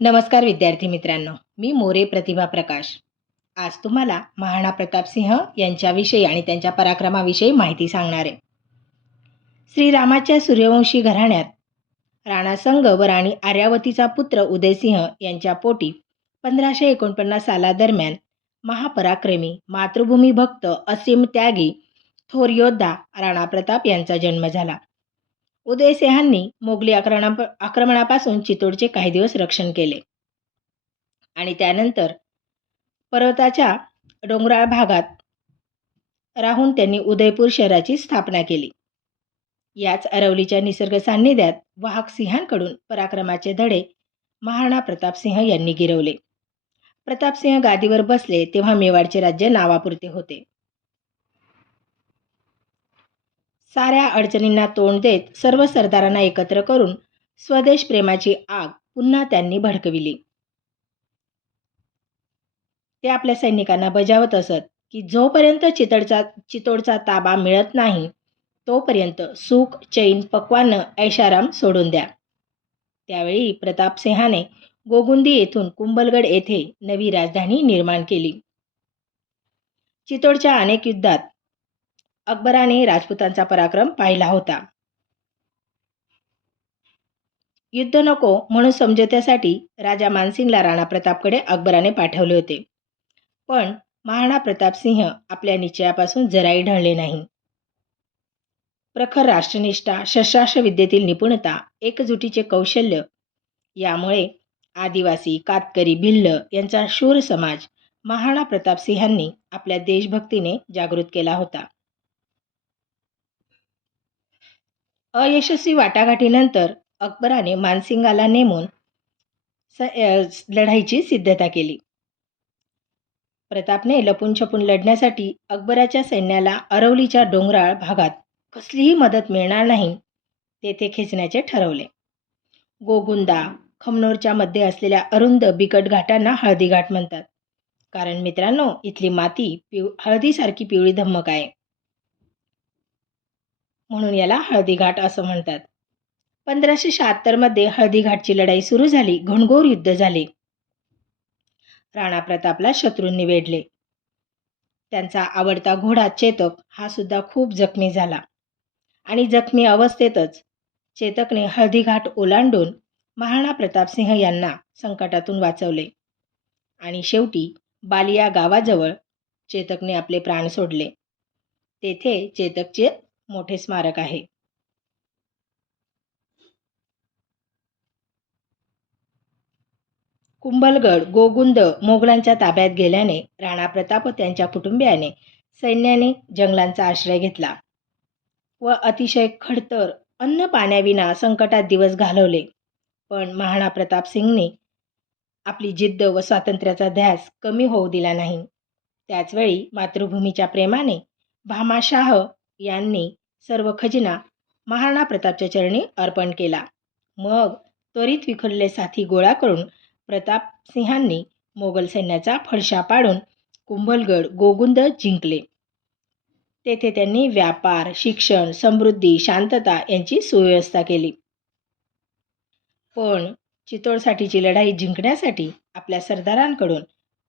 नमस्कार विद्यार्थी मित्रांनो मी मोरे प्रतिभा प्रकाश. आज तुम्हाला महाराणा प्रतापसिंह यांच्याविषयी आणि त्यांच्या पराक्रमाविषयी माहिती सांगणार. आहे श्रीरामाच्या सूर्यवंशी घराण्यात राणासंग व राणी आर्यावतीचा पुत्र उदयसिंह यांच्या पोटी पंधराशे एकोणपन्नास सालादरम्यान महापराक्रमी मातृभूमी भक्त असीम त्यागी थोर योद्धा राणा प्रताप यांचा जन्म झाला. उदयसिंहांनी मोगली आक्रमणा आक्रमणापासून चितोडचे काही दिवस रक्षण केले. आणि त्यानंतर पर्वताच्या डोंगराळ भागात राहून त्यांनी उदयपूर शहराची स्थापना केली. याच अरवलीच्या निसर्ग सान्निध्यात वाहक सिंहांकडून पराक्रमाचे धडे महाराणा प्रतापसिंह यांनी गिरवले. प्रतापसिंह गादीवर बसले तेव्हा मेवाडचे राज्य नावापुरते होते. साऱ्या अडचणींना तोंड देत सर्व सरदारांना एकत्र करून स्वदेश प्रेमाची आग पुन्हा त्यांनी भडकविली. ते आपल्या सैनिकांना बजावत असत की जोपर्यंत चितडचा चितोडचा ताबा मिळत नाही तोपर्यंत सुख चैन पक्वानं ऐशाराम सोडून द्या. त्यावेळी प्रतापसिंहाने गोगुंदी येथून कुंभलगड येथे नवी राजधानी निर्माण केली. चितोडच्या अनेक युद्धात अकबराने राजपुतांचा पराक्रम पाहिला होता. युद्ध नको म्हणून समझोत्यासाठी राजा मानसिंगला राणा प्रतापकडे अकबराने पाठवले होते. पण महाराणा प्रतापसिंह आपल्या निश्चयापासून जराही ढळले नाही. प्रखर राष्ट्रनिष्ठा शस्त्रास्त्र विद्येतील निपुणता एकजुटीचे कौशल्य यामुळे आदिवासी कातकरी भिल्ल यांचा शूर समाज महाराणा प्रतापसिंहांनी आपल्या देशभक्तीने जागृत केला होता. अयशस्वी वाटाघाटीनंतर अकबराने मानसिंगाला नेमून स लढाईची सिद्धता केली. प्रतापने लपून छपून लढण्यासाठी अकबराच्या सैन्याला अरवलीच्या डोंगराळ भागात कसलीही मदत मिळणार नाही तेथे खेचण्याचे ठरवले. गोगुंदा खमनोरच्या मध्ये असलेल्या अरुंद बिकट घाटांना हळदी घाट म्हणतात. कारण मित्रांनो इथली माती पिव हळदीसारखी पिवळी धम्मक आहे. म्हणून याला हळदीघाट असं म्हणतात. पंधराशे शहात्तरमध्ये हळदीघाटची लढाई सुरू झाली घणघोर युद्ध झाले. राणा प्रतापला शत्रूंनी वेढले. त्यांचा आवडता घोडा चेतक हा सुद्धा खूप जखमी झाला. आणि जखमी अवस्थेतच चेतकने हळदीघाट ओलांडून महाराणा प्रतापसिंह यांना संकटातून वाचवले. आणि शेवटी बालिया गावाजवळ चेतकने आपले प्राण सोडले. तेथे चेतकचे मोठे स्मारक आहे. कुंभलगड गोगुंद मोगलांच्या ताब्यात गेल्याने राणा प्रताप त्यांच्या कुटुंबियाने सैन्याने जंगलांचा आश्रय घेतला व अतिशय खडतर अन्न पाण्याविना संकटात दिवस घालवले. पण महाराणा प्रताप सिंगने आपली जिद्द व स्वातंत्र्याचा ध्यास कमी होऊ दिला नाही. त्याचवेळी मातृभूमीच्या प्रेमाने भामाशाह यांनी सर्व खजिना महाराणा प्रतापच्या चरणी अर्पण केला. मग त्वरित विखरले साथी गोळा करून प्रतापसिंहांनी मोगल सैन्याचा फडशा पाडून कुंभलगड गोगुंद जिंकले. तेथे त्यांनी व्यापार शिक्षण समृद्धी शांतता यांची सुव्यवस्था केली. पण चितोडसाठीची लढाई जिंकण्यासाठी आपल्या सरदारांकडून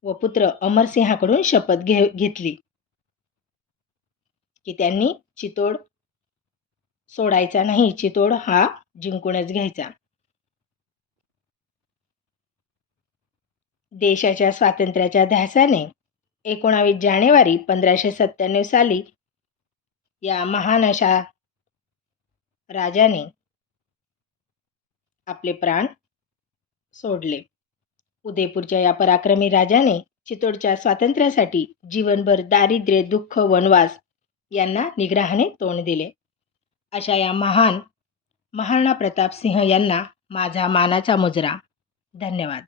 व पुत्र अमरसिंहाकडून शपथ घे घेतली. की त्यांनी चितोड सोडायचा नाही. चितोड हा जिंकूनच घ्यायचा. देशाच्या स्वातंत्र्याच्या ध्यासाने एकोणावीस जानेवारी पंधराशे सत्त्याण्णव साली या महान अशा राजाने आपले प्राण सोडले. उदयपूरच्या या पराक्रमी राजाने चितोडच्या स्वातंत्र्यासाठी जीवनभर दारिद्र्य दुःख वनवास यांना निग्रहाने तोंड दिले. अशा या महान महाराणा प्रताप सिंह यांना माझा मानाचा मुजरा. धन्यवाद.